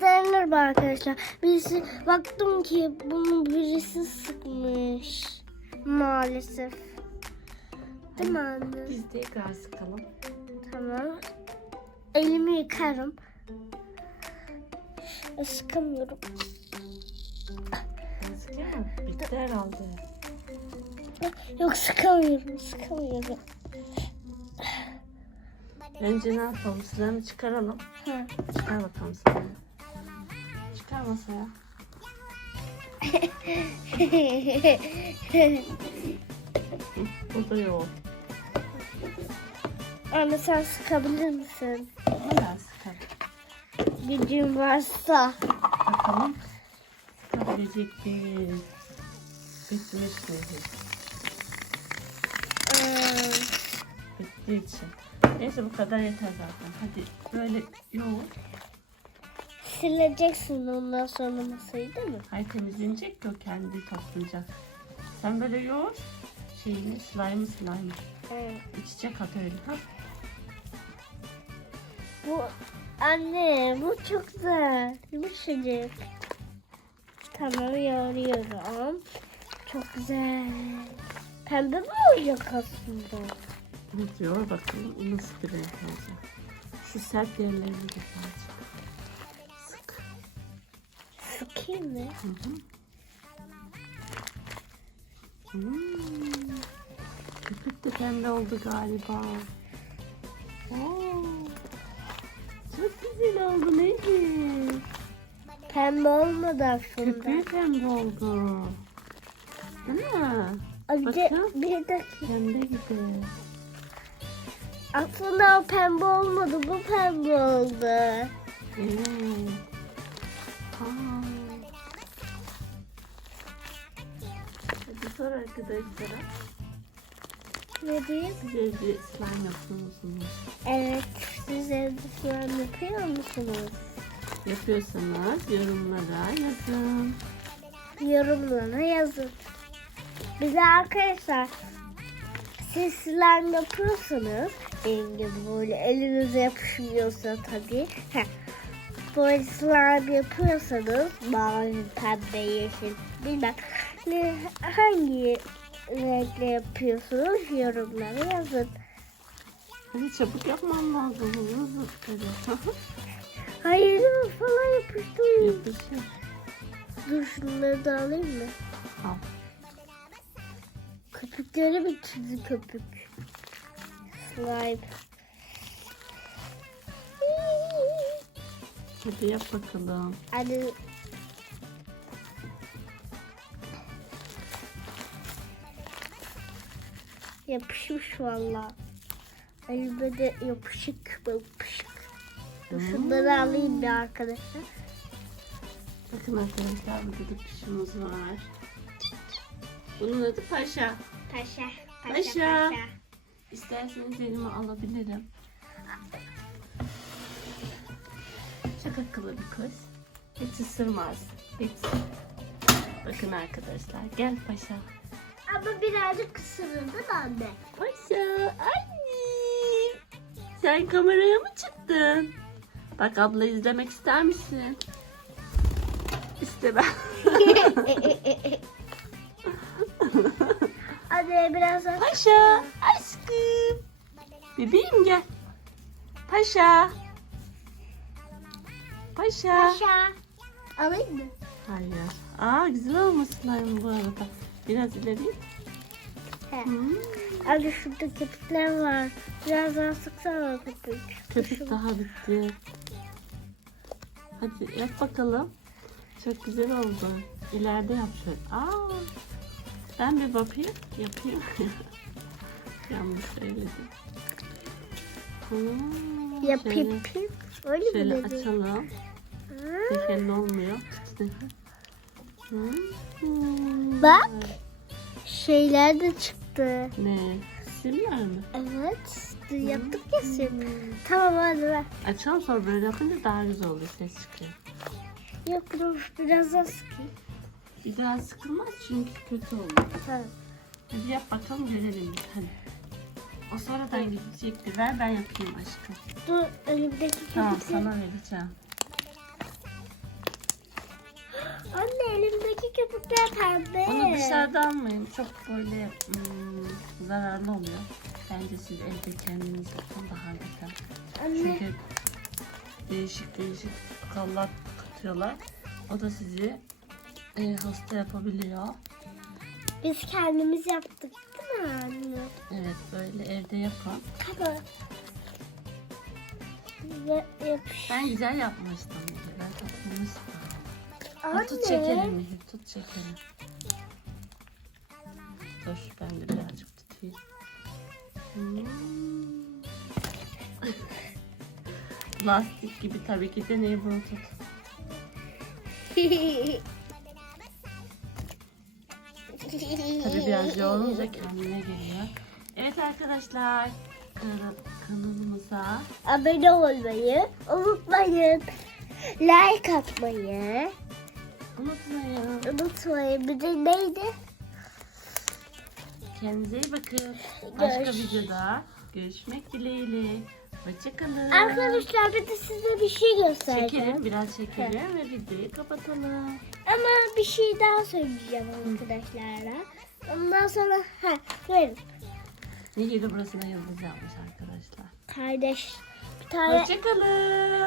dayanır mı arkadaşlar? Birisi baktım ki bunu birisi sıkmış. Maalesef. Değil mi anne? Biz tekrar sıkalım. Tamam. Elimi yıkarım. Sıkamıyorum. Sıkıyor mu? Bitti herhalde. Yok sıkamıyorum. Sıkamıyorum. Önce ne yapalım? Sıranı çıkaralım. Ha. Çıkar bakalım sıranı. Çıkar masaya. Hı, Burada yok. Anne sen sıkabilir misin? Hala sıkar. Gücün varsa. Bakalım. Sıkabilecek miyiz? Bitmiş miyiz? Ee, Bittiği için. Neyse bu kadar yeter zaten. Hadi böyle yoğur. Sileceksin ondan sonra masayı değil mi? Hayır temizlenecek ki o kendi toplayacak. Sen böyle yoğur. Şeyini slime'ı slime'ı. Evet. İç içe kat öyle. Ha? Bu anne bu çok güzel. Yumuşacık. Tamam yoruyorum. Çok güzel. Pembe mi olacak aslında? Hadi yoğur bakalım. Nasıl bir renk olacak. Şu sert yerlerini de Sıkayım mı? Hı hı. Hmm. Köpük de pembe oldu galiba. Oo. Çok güzel oldu neydi? Pembe olmadı aslında. Köpüğü pembe oldu. Değil mi? Bakın. bir dakika. Pembe gibi. Aslında o pembe olmadı. Bu pembe oldu. Evet. Aa. Hadi sor arkadaşlara. Ne diyeyim? Güzel bir slime yapıyor musunuz? Evet. Siz evde slime yapıyor musunuz? Yapıyorsanız yorumlara yazın. Yorumlara yazın. Bize arkadaşlar siz slime yapıyorsanız benim gibi böyle elinize yapışmıyorsa tabii. heh, Slime yapıyorsanız mavi, pembe, yeşil bilmem ne, hangi renkle yapıyorsunuz yorumlara yazın. Hadi çabuk yapmam lazım. Hızlı hızlı tutarım. Hayır falan yapıştırın. Yapışır. Dur şunları da alayım mı? Al. Köpükleri mi çizdi köpük? Slime. Hadi yap bakalım. Hani yapışmış valla. Elime de yapışık yapışık. Şunları alayım bir arkadaşlar. Bakın arkadaşlar burada da kuşumuz var. Bunun adı Paşa. Paşa. Paşa. İsterseniz elime alabilirim. Çok akıllı bir kuş. Hiç ısırmaz. Hiç. Bakın arkadaşlar. Gel Paşa. Ama birazcık mi anne? Paşa. Anne. Sen kameraya mı çıktın? Bak abla izlemek ister misin? İstemem. Anne biraz daha. Paşa. Aşkım. Bebeğim gel. Paşa. Paşa. Paşa. Alayım mı? Hayır. Aa güzel olmuş slime bu arada. Biraz ileri. He. Hmm. Anne şurada köpükler var. Biraz daha sıksana köpük. Köpük daha bitti. Hadi yap bakalım. Çok güzel oldu. İleride yap şöyle. Aa, ben bir bakayım. Yapayım. Yanlış söyledim. Hmm, Ya şöyle- pip pip. Öyle mi Şöyle dedi? açalım. Ha. Tek elle olmuyor. Bak. Şeyler de çıktı. Ne? Simler mi? Evet. Yaptık ya sim. Tamam hadi ver. Açalım sonra böyle yapınca daha güzel oluyor. Ses çıkıyor. Yok dur biraz daha sıkayım. Bir daha sıkılmaz çünkü kötü olur. Tamam. Hadi yap bakalım görelim. Hadi. O sonradan gidecekti. Ver ben yapayım aşkım. Dur elimdeki Tamam sana vereceğim. Köpükler pembe. Onu dışarıda almayın. Çok böyle hmm, zararlı oluyor. Bence siz evde kendiniz yapın daha güzel. Anne. Çünkü değişik değişik kallar katıyorlar. O da sizi e, hasta yapabiliyor. Biz kendimiz yaptık değil mi anne? Evet böyle evde yapın. Tamam. Ben güzel yapmıştım. Güzel yapmıştım. Anne. Tut çekelim Nehir, tut çekelim. Dur ben de birazcık tutayım. Hmm. Lastik gibi tabii ki de neyi bunu tut. Tabii biraz yoğununca kendine geliyor. Evet arkadaşlar kanal- kanalımıza Abone olmayı unutmayın. Like atmayı unutmayın. unutmayın. Bir de neydi? Kendinize iyi bakın. Başka Görüş- videoda görüşmek dileğiyle. Hoşçakalın. Arkadaşlar bir de size bir şey göstereceğim. Çekelim biraz çekelim ve videoyu kapatalım. Ama bir şey daha söyleyeceğim arkadaşlara. Ondan sonra ha görün. Nehir de burasına yıldız yapmış arkadaşlar. Kardeş bir tane Hoşçakalın.